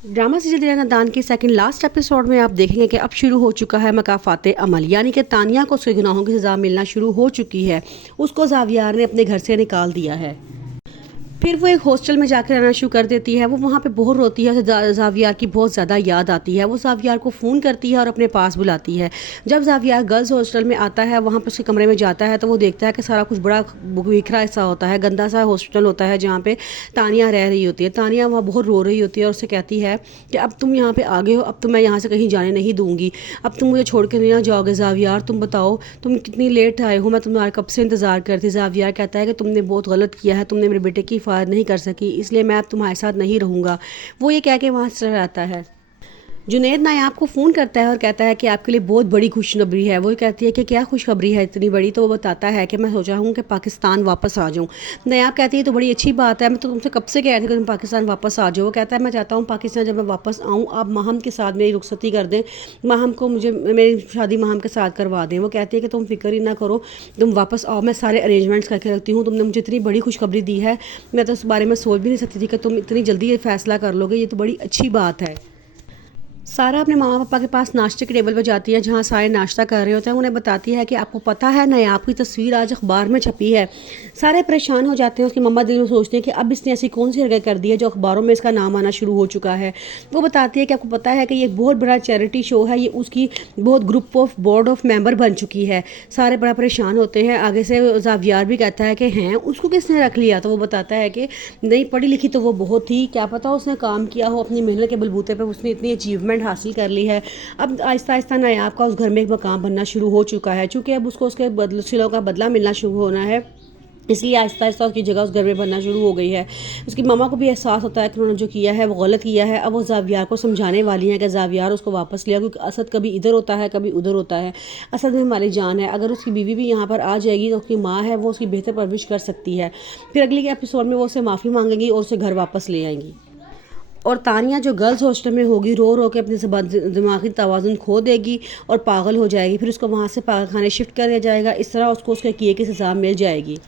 Drama serial दिल नादान के सेकंड लास्ट एपिसोड में आप देखेंगे कि अब शुरू हो चुका है मकाफाते अमल, यानी कि तानिया को उसके गुनाहों की सज़ा मिलना शुरू हो चुकी है। उसको ज़ावियार ने अपने घर से निकाल दिया है। फिर वो एक हॉस्टल में जाकर रहना शुरू कर देती है। वो वहाँ पे बहुत रोती है, उसे ज़ावियार की बहुत ज़्यादा याद आती है। वो ज़ावियार को फ़ोन करती है और अपने पास बुलाती है। जब ज़ावियार गर्ल्स हॉस्टल में आता है, वहाँ पर उसके कमरे में जाता है तो वो देखता है कि सारा कुछ बड़ा बिखरा सा होता है, गंदा सा हॉस्टल होता है जहाँ पे तानिया रह रही होती है। तानिया वहाँ बहुत रो रही होती है और उससे कहती है कि अब तुम यहाँ पर आ गए हो, अब तो मैं यहाँ से कहीं जाने नहीं दूँगी, अब तुम मुझे छोड़ के नहीं जाओगे ज़ावियार। तुम बताओ तुम कितनी लेट आए हो, मैं तुम्हारा कब से इंतज़ार करती। ज़ावियार कहता है कि तुमने बहुत गलत किया है, तुमने मेरे बेटे की हिफाजत नहीं कर सकी, इसलिए मैं अब तुम्हारे साथ नहीं रहूँगा। वो ये कह के वहाँ से चला जाता है। जुनैद नायाब को फ़ोन करता है और कहता है कि आपके लिए बहुत बड़ी खुशखबरी है। वो कहती है कि क्या खुशखबरी है इतनी बड़ी? तो वो बताता है कि मैं सोचा हूँ कि पाकिस्तान वापस आ जाऊँ। नायाब कहती है तो बड़ी अच्छी बात है, मैं तो तुमसे कब से कह रही थी कि तुम पाकिस्तान वापस आ जाओ। वो कहता है मैं चाहता हूँ पाकिस्तान जब मैं वापस आऊँ आप माहम के साथ मेरी रुखसती कर दें, माहम को मुझे मेरी शादी माहम के साथ करवा दें। वो कहती है कि तुम फिक्र ही ना करो, तुम वापस आओ, मैं सारे अरेंजमेंट्स करके रखती हूँ। तुमने मुझे इतनी बड़ी खुशखबरी दी है, मैं तो उस बारे में सोच भी नहीं सकती थी कि तुम इतनी जल्दी ये फैसला कर लोगे, ये तो बड़ी अच्छी बात है। सारा अपने मामा पापा के पास नाश्ते के टेबल पर जाती है जहाँ सारे नाश्ता कर रहे होते हैं। उन्हें बताती है कि आपको पता है नायाब की तस्वीर आज अखबार में छपी है। सारे परेशान हो जाते हैं। उसकी मम्मा दिल में सोचते हैं कि अब इसने ऐसी कौन सी हरकत कर दी है जो अखबारों में इसका नाम आना शुरू हो चुका है। वो बताती है कि आपको पता है कि ये बहुत बड़ा चैरिटी शो है, ये उसकी बहुत group of board of member बन चुकी है। सारे बड़ा परेशान होते हैं। आगे से ज़ावियार भी कहता है कि हैं उसको किसने रख लिया? तो वो बताता है कि नहीं, पढ़ी लिखी तो वो बहुत थी, क्या पता उसने काम किया हो, अपनी मेहनत के बलबूते पर उसने इतनी अचीवमेंट हासिल कर ली है। अब आहिस्ता आहिस्ता नायाब का उस घर में एक मकाम बनना शुरू हो चुका है। चूँकि अब उसको उसके सिलों का बदला मिलना शुरू होना है, इसलिए आहिस्ता आहिस्ता उसकी जगह उस घर में बनना शुरू हो गई है। उसकी मामा को भी एहसास होता है कि उन्होंने जो किया है वो गलत किया है। अब वो ज़ावियार को समझाने वाली हैं कि ज़ावियार उसको वापस लिया, क्योंकि असद कभी इधर होता है कभी उधर होता है। असद में हमारी जान है, अगर उसकी बीवी भी यहाँ पर आ जाएगी तो उसकी माँ है, वो उसकी बेहतर परवरिश कर सकती है। फिर अगले एपिसोड में वो उससे माफ़ी मांगेगी और उसे घर वापस ले आएंगी। और तानिया जो गर्ल्स हॉस्टल में होगी रो रो के अपनी दिमागी तवाज़ुन खो देगी और पागल हो जाएगी। फिर उसको वहाँ से पागल खाने शिफ्ट कर दिया जाएगा। इस तरह उसको उसके किए की सज़ा मिल जाएगी।